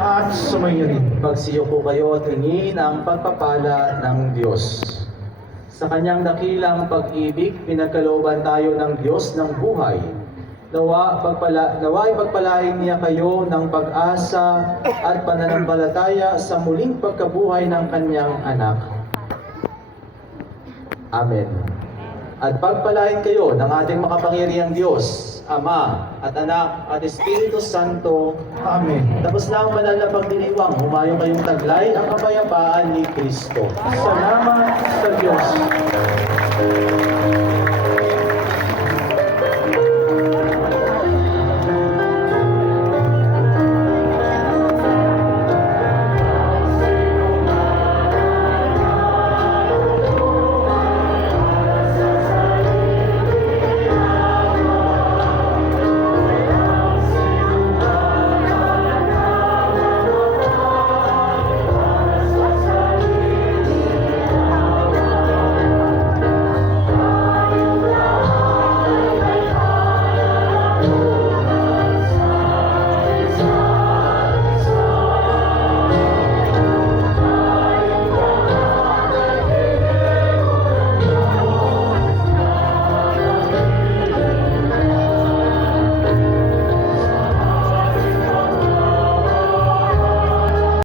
at sumayo rin. Magsiyo po kayo at hingin ang pagpapala ng Diyos. Sa kanyang dakilang pag-ibig, pinagkalooban tayo ng Diyos ng buhay. Nawa'y pagpalain niya kayo ng pag-asa at pananampalataya sa muling pagkabuhay ng kanyang anak. Amen. At pagpalain kayo ng ating makapangyarihang Diyos, Ama at Anak at Espiritu Santo. Amen. Tapos na ang banal na pagdiriwang, humayo kayong taglay ang kapayapaan ni Kristo. Salamat sa Diyos.